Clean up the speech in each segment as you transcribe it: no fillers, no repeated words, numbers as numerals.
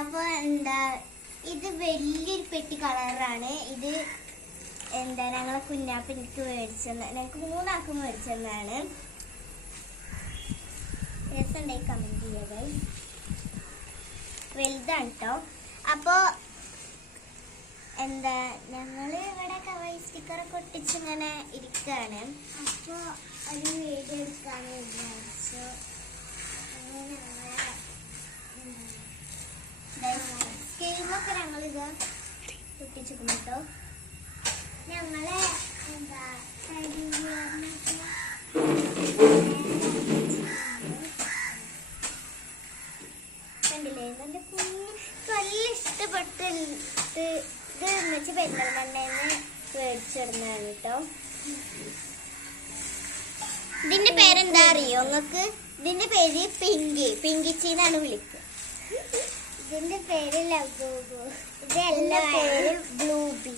അപ്പൊ എന്താ ഇത് വലിയൊരു പെട്ടി കളറാണ്. ഇത് എന്താ ഞങ്ങളെ കുഞ്ഞാപ്പ എനിക്ക് മേടിച്ചത്, ഞങ്ങൾക്ക് 3 ആൾക്കും മേടിച്ചതാണ്. രസമുണ്ടായി കമന്റ് ചെയ്യുക. വലുതാണ് കേട്ടോ. അപ്പോ എന്താ ഞങ്ങള് ഇവിടെ കവൈ സ്റ്റിക്കറൊക്കെ ഒട്ടിച്ചിങ്ങനെ ഇരിക്കുകയാണ്. അപ്പൊ ഒരു വീഡിയോ എടുക്കാന്ന് വിചാരിച്ചു. സ്കെയിമൊക്കെ ഞങ്ങളിത് ഒട്ടിച്ചിരിക്കുന്നു കേട്ടോ. ഞങ്ങളെ എന്താ കണ്ടില്ലേ, എൻ്റെ കുഞ്ഞ് നല്ല ഇഷ്ടപ്പെട്ട് ഇത് വെച്ച് പെരുന്തൽമണ്ണേന്ന് മേടിച്ചിടുന്നതാണ് കേട്ടോ. ഇതിന്റെ പേരെന്താ അറിയോ നിങ്ങൾക്ക്? ഇതിന്റെ പേര് പിങ്കിച്ചിന്നാണ് വിളിക്കുക. ഇതിന്റെ പേര് ലഗോഗോ, ഇതെല്ലാം പേര് ബ്ലൂബി.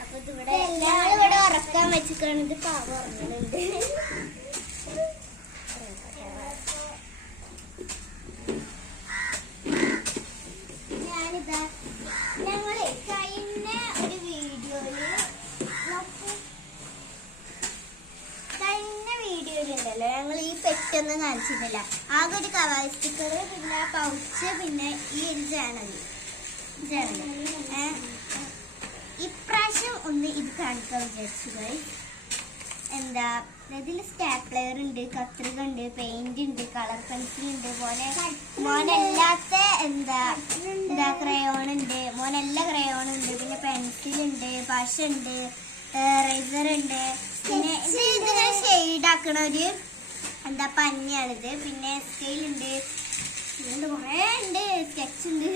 അപ്പൊ ഇതിവിടെ ഞങ്ങളിവിടെ ഉറക്കാൻ വെച്ചിട്ടാണ്. ഇത് പാവം ഉറങ്ങുന്നുണ്ട്. ഞാനിതാ ഞങ്ങള് കഴിഞ്ഞ ഒരു വീഡിയോയിലുണ്ടല്ലോ ഞങ്ങൾ ഈ പെട്ടൊന്നും കാണിച്ചിട്ടില്ല. ആകെ ഒരു കവായി സ്റ്റിക്കർ, പിന്നെ പൗച്ച്, പിന്നെ ഈ ഒരു ജേണൽ. ഇപ്രാവശ്യം ഒന്ന് ഇത് കാണിക്കാൻ വിചാരിച്ചു. എന്താ ഇതിൽ സ്റ്റാപ്ലർ ഉണ്ട്, കത്രിക ഉണ്ട്, പെയിന്റ് ഉണ്ട്, കളർ പെൻസിൽ ഉണ്ട്, മോനല്ലാത്ത എന്താ ക്രയോൺ ഉണ്ട്, മോനെല്ലാ ക്രയോൺ ഉണ്ട്, പിന്നെ പെൻസിൽ ഉണ്ട്, പശ ഉണ്ട്, റേസർ ഉണ്ട്, പിന്നെ ഇതിങ്ങനെ ഷെയ്ഡ് ആക്കണ ഒരു എന്താ പഞ്ഞാണിത്, പിന്നെ സ്കെയിൽ ഉണ്ട്, കുറേ ഉണ്ട്, സ്കെച്ച് ഉണ്ട്.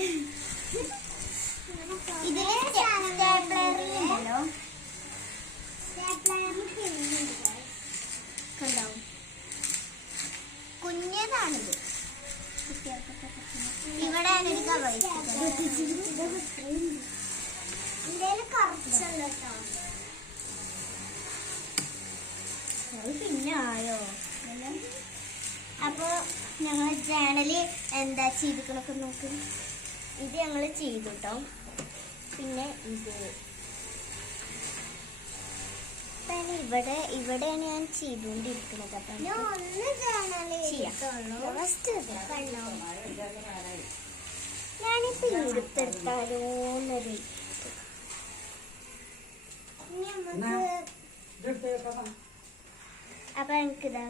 ഇതില് സ്റ്റാപ്ലറിലുണ്ടല്ലോ, ഉണ്ടാവും കുഞ്ഞതാണിത്. ഇവിടെ ഒരു കവൈ പിന്നെ ആയോ. അപ്പൊ ഞങ്ങൾ ചാനല് എന്താ ചെയ്തിക്കണൊക്കെ നോക്കും. ഇത് ഞങ്ങള് ചെയ്തു കേട്ടോ. പിന്നെ ഇവിടെയാണ് ഞാൻ ചെയ്തുകൊണ്ടിരിക്കുന്നത്. അപ്പൊ ഞാനിപ്പോ എടുത്തെടുത്താലോന്നൊരു അപ്പൊ എനിക്കിതാ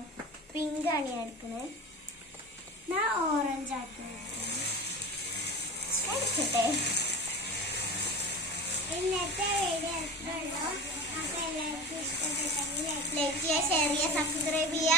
പിങ്കാണ് ഞാൻ എടുക്കുന്നത്. ഞാൻ ഓറഞ്ച് ആക്കി എടുക്കട്ടെ. ഇന്നത്തെ വീഡിയോ എത്രയുള്ളൂ. അപ്പൊ എല്ലാവർക്കും ഇഷ്ടപ്പെട്ടെങ്കിൽ ലൈക്ക് ചെയ്യുക, ഷെയർ ചെയ്യുക, സബ്സ്ക്രൈബ് ചെയ്യുക.